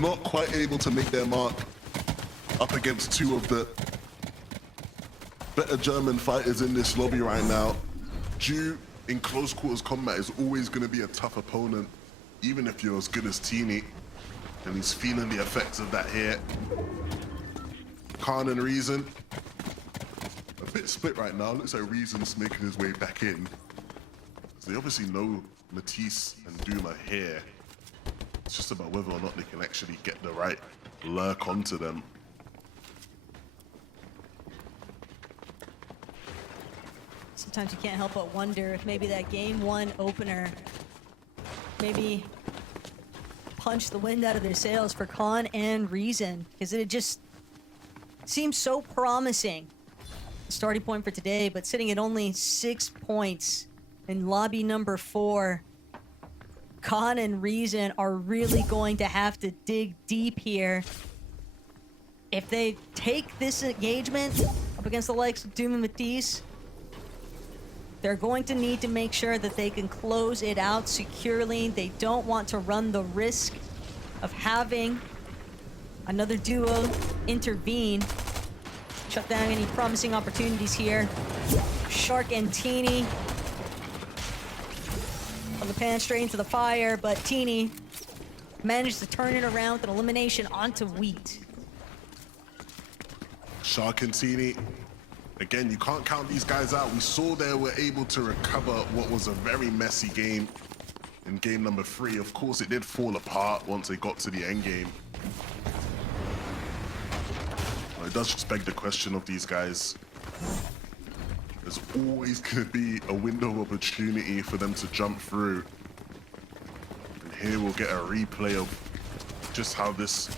Not quite able to make their mark up against two of the better German fighters in this lobby right now. Ju in close quarters combat is always going to be a tough opponent, even if you're as good as Teeny. And he's feeling the effects of that here. Khan and Reason, a bit split right now. Looks like Reason's making his way back in. So they obviously know Matisse and Doom are here. It's just about whether or not they can actually get the right lurk onto them. Sometimes you can't help but wonder if maybe that game one opener maybe punched the wind out of their sails for Khan and Reason, because it just seems so promising. Starting point for today, but sitting at only 6 points in lobby number 4. Khan and Reason are really going to have to dig deep here. If they take this engagement up against the likes of Doom and Matisse, They're going to need to make sure that they can close it out securely. They don't want to run the risk of having another duo intervene, shut down any promising opportunities here. Shark and Teeny from the pan straight into the fire, but Teeny managed to turn it around with an elimination onto Wheat. Shark and Teeny, again, you can't count these guys out. We saw they were able to recover what was a very messy game in game number 3. Of course, it did fall apart once they got to the end game. But it does just beg the question of these guys. There's always going to be a window of opportunity for them to jump through. And here we'll get a replay of just how this...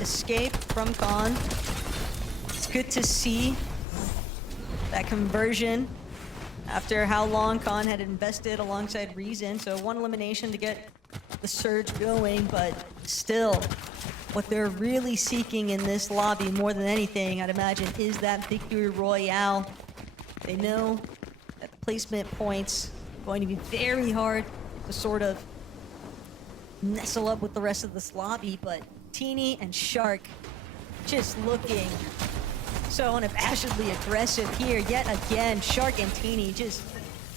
Escape from Khan. It's good to see that conversion after how long Khan had invested alongside Reason. So one elimination to get the surge going, but still what they're really seeking in this lobby more than anything, I'd imagine, is that victory royale. They know that the placement points going to be very hard to sort of nestle up with the rest of this lobby, but Teeny and Shark just looking so unabashedly aggressive here. Yet again, Shark and Teeny just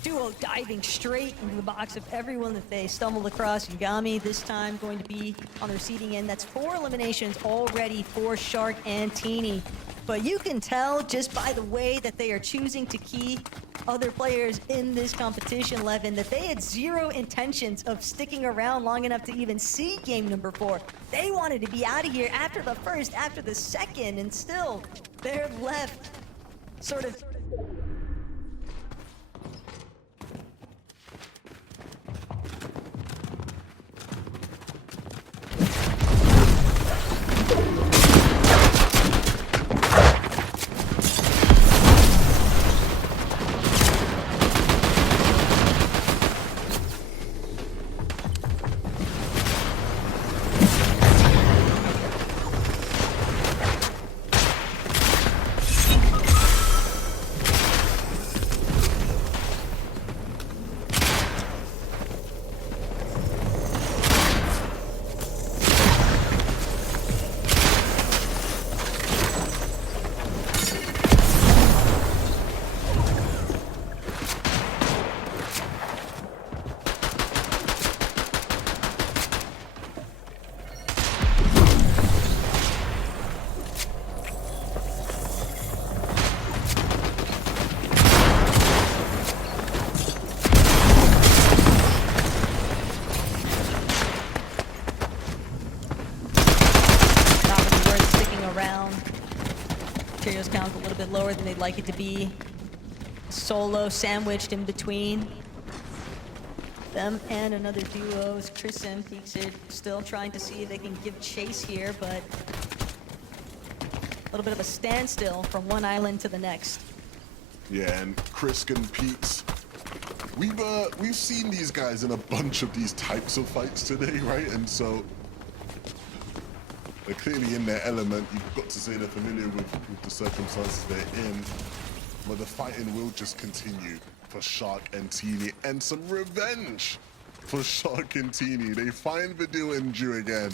duo diving straight into the box of everyone that they stumbled across. Yagami this time going to be on the receiving end. That's 4 eliminations already for Shark and Teeny. But you can tell just by the way that they are choosing to key other players in this competition, Levin, that they had zero intentions of sticking around long enough to even see game number 4. They wanted to be out of here after the first, after the second, and still they're left sort of... Count a little bit lower than they'd like it to be. Solo sandwiched in between them and another duo as Chris and Peaksid still trying to see if they can give chase here, but a little bit of a standstill from one island to the next. Yeah, and Chris and Peaks, we've seen these guys in a bunch of these types of fights today, right? And so they're clearly in their element. You've got to say they're familiar with the circumstances they're in. But the fighting will just continue for Shark and Teeny. And some revenge for Shark and Teeny. They find Vidil and Ju again.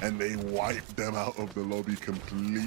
And they wipe them out of the lobby completely.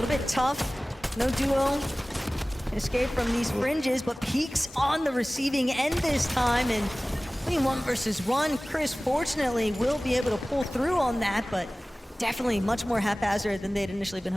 little bit tough. No duo. Escape from these fringes, but Peaks on the receiving end this time. And only 1 versus 1. Chris, fortunately, will be able to pull through on that, but definitely much more haphazard than they'd initially been hoping.